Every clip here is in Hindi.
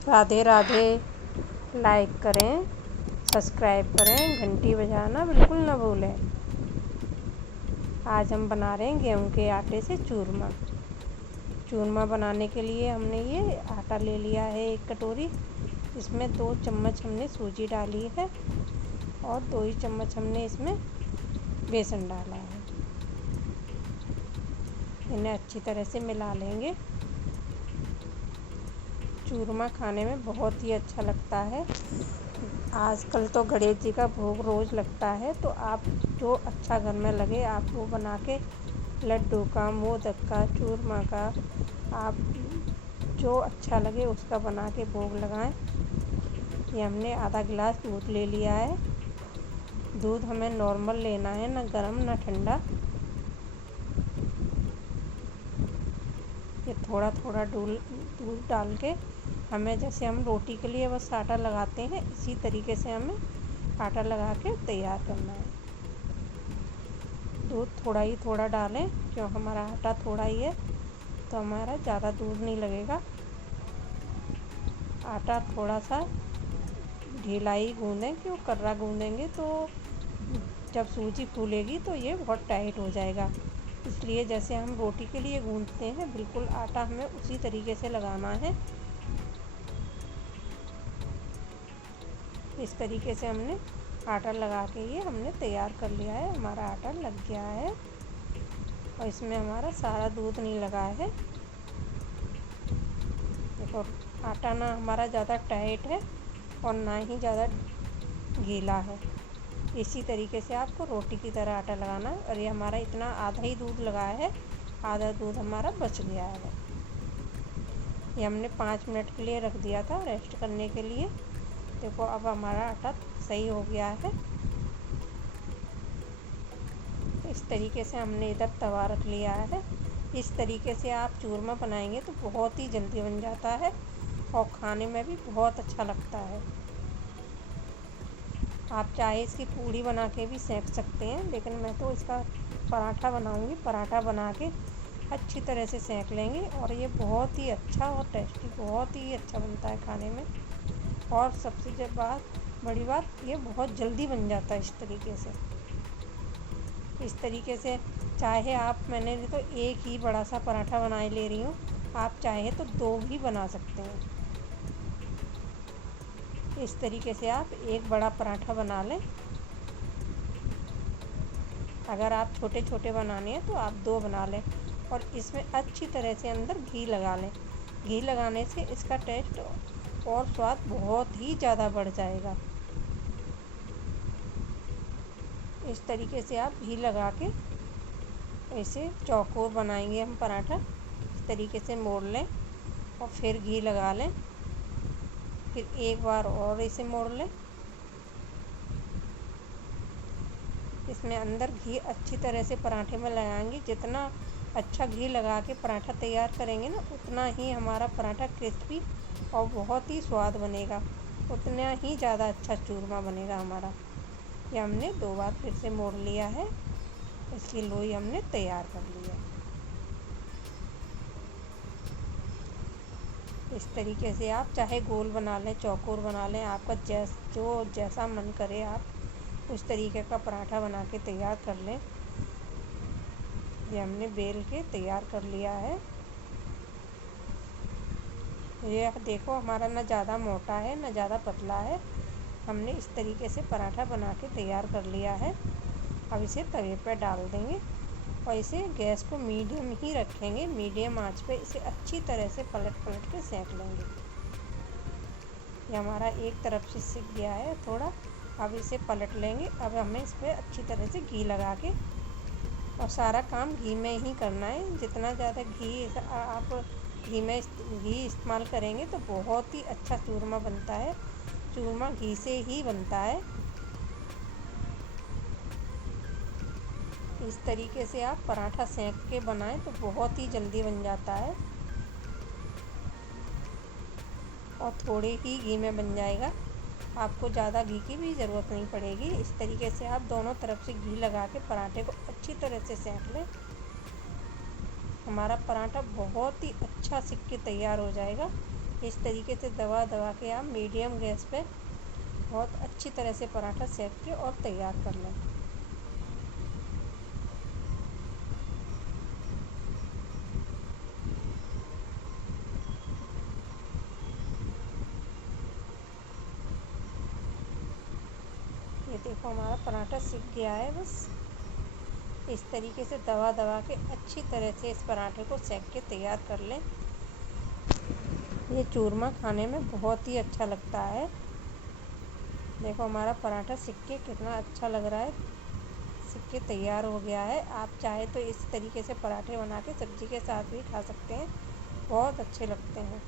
राधे राधे। लाइक करें, सब्सक्राइब करें, घंटी बजाना बिल्कुल ना भूलें। आज हम बना रहे हैं गेहूं के आटे से चूरमा। चूरमा बनाने के लिए हमने ये आटा ले लिया है 1 कटोरी। इसमें 2 चम्मच हमने सूजी डाली है और 2 ही चम्मच हमने इसमें बेसन डाला है। इन्हें अच्छी तरह से मिला लेंगे। चूरमा खाने में बहुत ही अच्छा लगता है। आजकल तो गणेश जी का भोग रोज़ लगता है, तो आप जो अच्छा घर में लगे आप वो बना के, लड्डू का, मोदक का, चूरमा का, आप जो अच्छा लगे उसका बना के भोग लगाएं। ये हमने आधा गिलास दूध ले लिया है। दूध हमें नॉर्मल लेना है, ना गर्म ना ठंडा। ये थोड़ा थोड़ा दूध डाल के हमें, जैसे हम रोटी के लिए बस आटा लगाते हैं, इसी तरीके से हमें आटा लगा के तैयार करना है। दूध थोड़ा ही थोड़ा डालें, क्यों हमारा आटा थोड़ा ही है तो हमारा ज़्यादा दूध नहीं लगेगा। आटा थोड़ा सा ढीला ही गूँदें, क्यों कर्रा गूँदेंगे तो जब सूजी फूलेगी तो ये बहुत टाइट हो जाएगा। इसलिए जैसे हम रोटी के लिए गूँथते हैं, बिल्कुल आटा हमें उसी तरीके से लगाना है। इस तरीके से हमने आटा लगा के ये हमने तैयार कर लिया है। हमारा आटा लग गया है और इसमें हमारा सारा दूध नहीं लगा है। देखो, आटा ना हमारा ज़्यादा टाइट है और ना ही ज़्यादा गीला है। इसी तरीके से आपको रोटी की तरह आटा लगाना है। और ये हमारा इतना आधा ही दूध लगा है, आधा दूध हमारा बच गया है। ये हमने 5 मिनट के लिए रख दिया था रेस्ट करने के लिए। देखो, अब हमारा आटा सही हो गया है। इस तरीके से हमने इधर तवा रख लिया है। इस तरीके से आप चूरमा बनाएंगे तो बहुत ही जल्दी बन जाता है और खाने में भी बहुत अच्छा लगता है। आप चाहे इसकी पूड़ी बना के भी सेंक सकते हैं, लेकिन मैं तो इसका पराठा बनाऊंगी। पराठा बना के अच्छी तरह से सेंक लेंगे और ये बहुत ही अच्छा और टेस्टी, बहुत ही अच्छा बनता है खाने में। और सबसे बड़ी बात, ये बहुत जल्दी बन जाता है इस तरीके से। इस तरीके से चाहे आप, मैंने तो एक ही बड़ा सा पराठा बनाए ले रही हूँ, आप चाहे तो 2 भी बना सकते हैं। इस तरीके से आप एक बड़ा पराठा बना लें। अगर आप छोटे छोटे बनाने हैं तो आप 2 बना लें और इसमें अच्छी तरह से अंदर घी लगा लें। घी लगाने से इसका टेस्ट और स्वाद बहुत ही ज़्यादा बढ़ जाएगा। इस तरीके से आप घी लगा के ऐसे चौकोर बनाएंगे हम पराठा। इस तरीके से मोड़ लें और फिर घी लगा लें, फिर एक बार और इसे मोड़ लें। इसमें अंदर घी अच्छी तरह से पराठे में लगाएंगे। जितना अच्छा घी लगा के पराठा तैयार करेंगे ना, उतना ही हमारा पराठा क्रिस्पी और बहुत ही स्वाद बनेगा, उतना ही ज़्यादा अच्छा चूरमा बनेगा हमारा। ये हमने 2 बार फिर से मोड़ लिया है। इसकी लोई हमने तैयार कर लिया। इस तरीके से आप चाहे गोल बना लें, चौकोर बना लें, आपका जैसा मन करे आप उस तरीके का पराठा बना के तैयार कर लें। ये हमने बेल के तैयार कर लिया है। ये देखो, हमारा ना ज़्यादा मोटा है ना ज़्यादा पतला है। हमने इस तरीके से पराठा बना के तैयार कर लिया है। अब इसे तवे पर डाल देंगे और इसे गैस को मीडियम ही रखेंगे। मीडियम आंच पे इसे अच्छी तरह से पलट के सेंक लेंगे। ये हमारा एक तरफ से सिक गया है थोड़ा। अब इसे पलट लेंगे। अब हमें इस पर अच्छी तरह से घी लगा के, और सारा काम घी में ही करना है। जितना ज़्यादा घी आप घी इस्तेमाल करेंगे तो बहुत ही अच्छा चूरमा बनता है। चूरमा घी से ही बनता है। इस तरीके से आप पराठा सेंक के बनाएं तो बहुत ही जल्दी बन जाता है और थोड़े ही घी में बन जाएगा। आपको ज़्यादा घी की भी ज़रूरत नहीं पड़ेगी। इस तरीके से आप दोनों तरफ से घी लगा के पराठे को अच्छी तरह से सेंक लें। हमारा पराठा बहुत ही अच्छा सिक के तैयार हो जाएगा इस तरीके से दबा दबा के आप मीडियम गैस पे बहुत अच्छी तरह से पराठा सेक के और तैयार कर लें। ये देखो हमारा पराठा सिक गया है। बस इस तरीके से दबा दबा के अच्छी तरह से इस पराठे को सेक के तैयार कर लें। ये चूरमा खाने में बहुत ही अच्छा लगता है। देखो हमारा पराठा सिक के कितना अच्छा लग रहा है, सिक के तैयार हो गया है। आप चाहे तो इस तरीके से पराठे बना के सब्जी के साथ भी खा सकते हैं, बहुत अच्छे लगते हैं।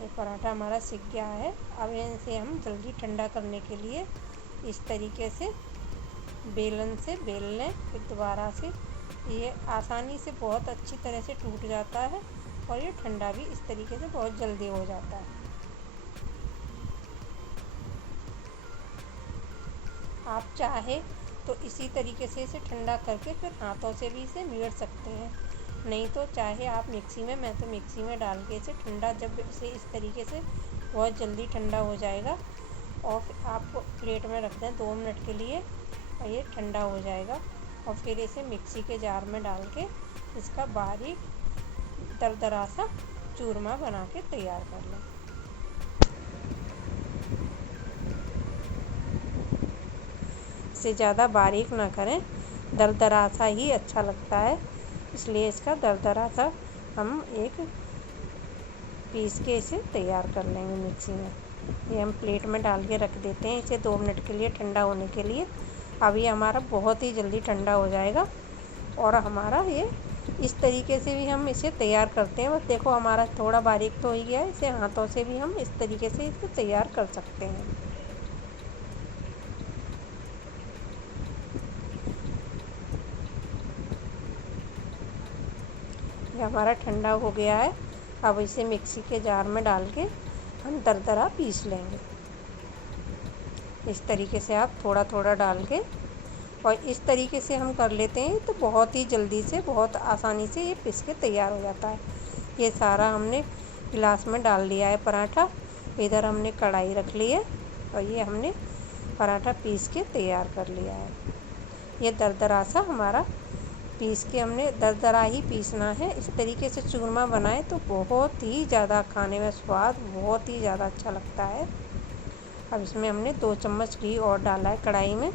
ये पराठा हमारा सिक गया है। अब इसे हम जल्दी ठंडा करने के लिए इस तरीके से बेलन से बेल लें। फिर दोबारा से ये आसानी से बहुत अच्छी तरह से टूट जाता है और ये ठंडा भी इस तरीके से बहुत जल्दी हो जाता है। आप चाहे तो इसी तरीके से इसे ठंडा करके फिर हाथों से भी इसे मेड़ सकते हैं, नहीं तो चाहे आप मिक्सी में, मैं तो मिक्सी में डाल के इसे ठंडा, जब इसे इस तरीके से बहुत जल्दी ठंडा हो जाएगा और फिर आप प्लेट में रख दें 2 मिनट के लिए और ये ठंडा हो जाएगा। और फिर इसे मिक्सी के जार में डाल के इसका बारीक दरदरा सा चूरमा बना के तैयार कर लें। इसे ज़्यादा बारीक ना करें, दरदरा सा ही अच्छा लगता है, इसलिए इसका दरदरा सा हम एक पीस के इसे तैयार कर लेंगे मिक्सी में। ये हम प्लेट में डाल के रख देते हैं इसे 2 मिनट के लिए ठंडा होने के लिए। अब ये हमारा बहुत ही जल्दी ठंडा हो जाएगा और हमारा ये इस तरीके से भी हम इसे तैयार करते हैं। बस देखो हमारा थोड़ा बारीक तो हो गया है, इसे हाथों से भी हम इस तरीके से इसे तैयार कर सकते हैं। ये हमारा ठंडा हो गया है। अब इसे मिक्सी के जार में डाल के हम दरदरा पीस लेंगे। इस तरीके से आप थोड़ा थोड़ा डाल के और इस तरीके से हम कर लेते हैं तो बहुत ही जल्दी से, बहुत आसानी से ये पीस के तैयार हो जाता है। ये सारा हमने गिलास में डाल लिया है पराठा। इधर हमने कढ़ाई रख ली है और ये हमने पराठा पीस के तैयार कर लिया है। ये दरदरा सा हमारा पीस के, हमने दरदरा ही पीसना है। इस तरीके से चूरमा बनाए तो बहुत ही ज़्यादा खाने में स्वाद बहुत ही ज़्यादा अच्छा लगता है। अब इसमें हमने 2 चम्मच घी और डाला है कढ़ाई में।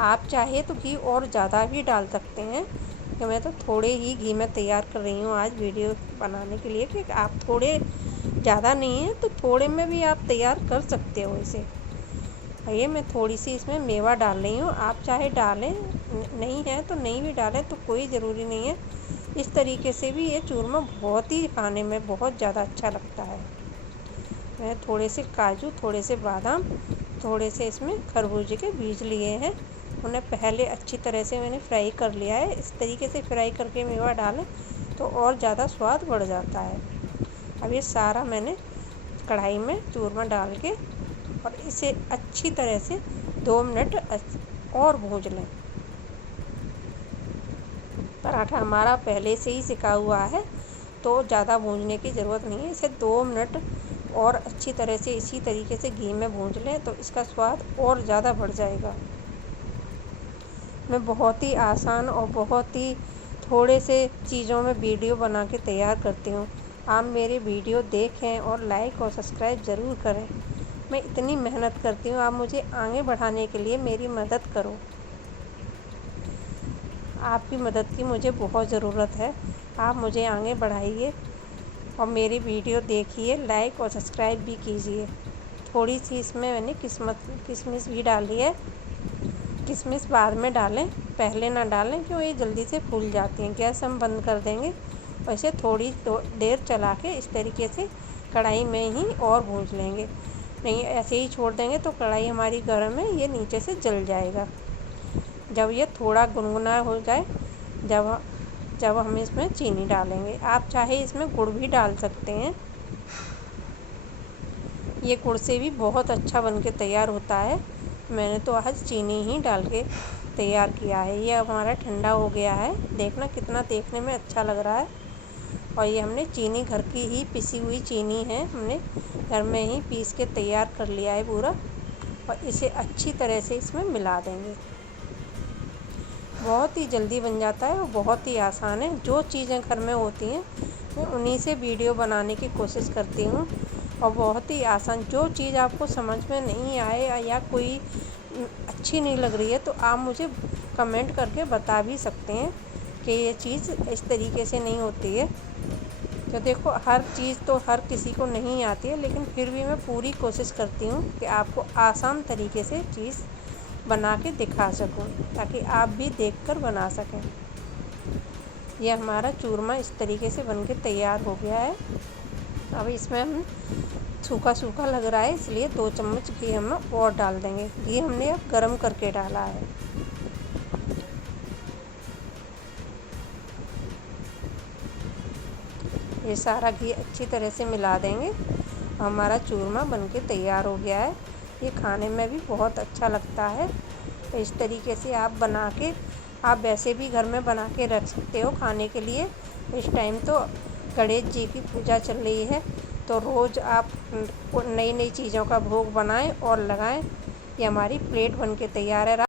आप चाहे तो घी और ज़्यादा भी डाल सकते हैं, कि मैं तो थोड़े ही घी में तैयार कर रही हूँ आज वीडियो बनाने के लिए, कि आप थोड़े ज़्यादा नहीं है तो थोड़े में भी आप तैयार कर सकते हो इसे। ये मैं थोड़ी सी इसमें मेवा डाल रही हूँ, आप चाहे डालें, नहीं है तो नहीं भी डालें तो कोई ज़रूरी नहीं है। इस तरीके से भी ये चूरमा बहुत ही खाने में बहुत ज़्यादा अच्छा लगता है। मैं थोड़े से काजू, थोड़े से बादाम, थोड़े से इसमें खरबूजे के बीज लिए हैं, उन्हें पहले अच्छी तरह से मैंने फ्राई कर लिया है। इस तरीके से फ्राई करके मेवा डालें तो और ज़्यादा स्वाद बढ़ जाता है। अब ये सारा मैंने कढ़ाई में चूरमा डाल के और इसे अच्छी तरह से 2 मिनट और भून लें। पराठा हमारा पहले से ही सिका हुआ है तो ज़्यादा भूनने की ज़रूरत नहीं है। इसे 2 मिनट और अच्छी तरह से इसी तरीके से घी में भून लें तो इसका स्वाद और ज़्यादा बढ़ जाएगा। मैं बहुत ही आसान और बहुत ही थोड़े से चीज़ों में वीडियो बना के तैयार करती हूँ। आप मेरे वीडियो देखें और लाइक और सब्सक्राइब ज़रूर करें। मैं इतनी मेहनत करती हूँ, आप मुझे आगे बढ़ाने के लिए मेरी मदद करो। आपकी मदद की मुझे बहुत ज़रूरत है, आप मुझे आगे बढ़ाइए और मेरी वीडियो देखिए, लाइक और सब्सक्राइब भी कीजिए। थोड़ी सी इसमें मैंने किशमिश भी डाली है। किशमिश बाद में डालें, पहले ना डालें क्यों ये जल्दी से फूल जाती हैं। गैस हम बंद कर देंगे और इसे थोड़ी देर चला के इस तरीके से कढ़ाई में ही और भून लेंगे। नहीं ऐसे ही छोड़ देंगे तो कढ़ाई हमारी गर्म है, ये नीचे से जल जाएगा। जब ये थोड़ा गुनगुना हो जाए, जब हम इसमें चीनी डालेंगे, आप चाहे इसमें गुड़ भी डाल सकते हैं। ये गुड़ से भी बहुत अच्छा बन के तैयार होता है। मैंने तो आज चीनी ही डाल के तैयार किया है। ये हमारा ठंडा हो गया है, देखना कितना देखने में अच्छा लग रहा है। और ये हमने चीनी घर की ही पिसी हुई चीनी है, हमने घर में ही पीस के तैयार कर लिया है पूरा। और इसे अच्छी तरह से इसमें मिला देंगे। बहुत ही जल्दी बन जाता है और बहुत ही आसान है। जो चीज़ें घर में होती हैं मैं उन्हीं से वीडियो बनाने की कोशिश करती हूँ। और बहुत ही आसान, जो चीज़ आपको समझ में नहीं आए या कोई अच्छी नहीं लग रही है तो आप मुझे कमेंट करके बता भी सकते हैं कि ये चीज़ इस तरीके से नहीं होती है। तो देखो, हर चीज़ तो हर किसी को नहीं आती है, लेकिन फिर भी मैं पूरी कोशिश करती हूँ कि आपको आसान तरीके से चीज़ बना के दिखा सकूँ, ताकि आप भी देखकर बना सकें। ये हमारा चूरमा इस तरीके से बनके तैयार हो गया है। अब इसमें हम सूखा सूखा लग रहा है, इसलिए 2 चम्मच घी हम और डाल देंगे। घी हमने अब गरम करके डाला है। ये सारा घी अच्छी तरह से मिला देंगे। हमारा चूरमा बनके तैयार हो गया है। ये खाने में भी बहुत अच्छा लगता है। इस तरीके से आप बना के, आप वैसे भी घर में बना के रख सकते हो खाने के लिए। इस टाइम तो गणेश जी की पूजा चल रही है, तो रोज़ आप नई नई चीज़ों का भोग बनाएं और लगाएं। ये हमारी प्लेट बनके तैयार है।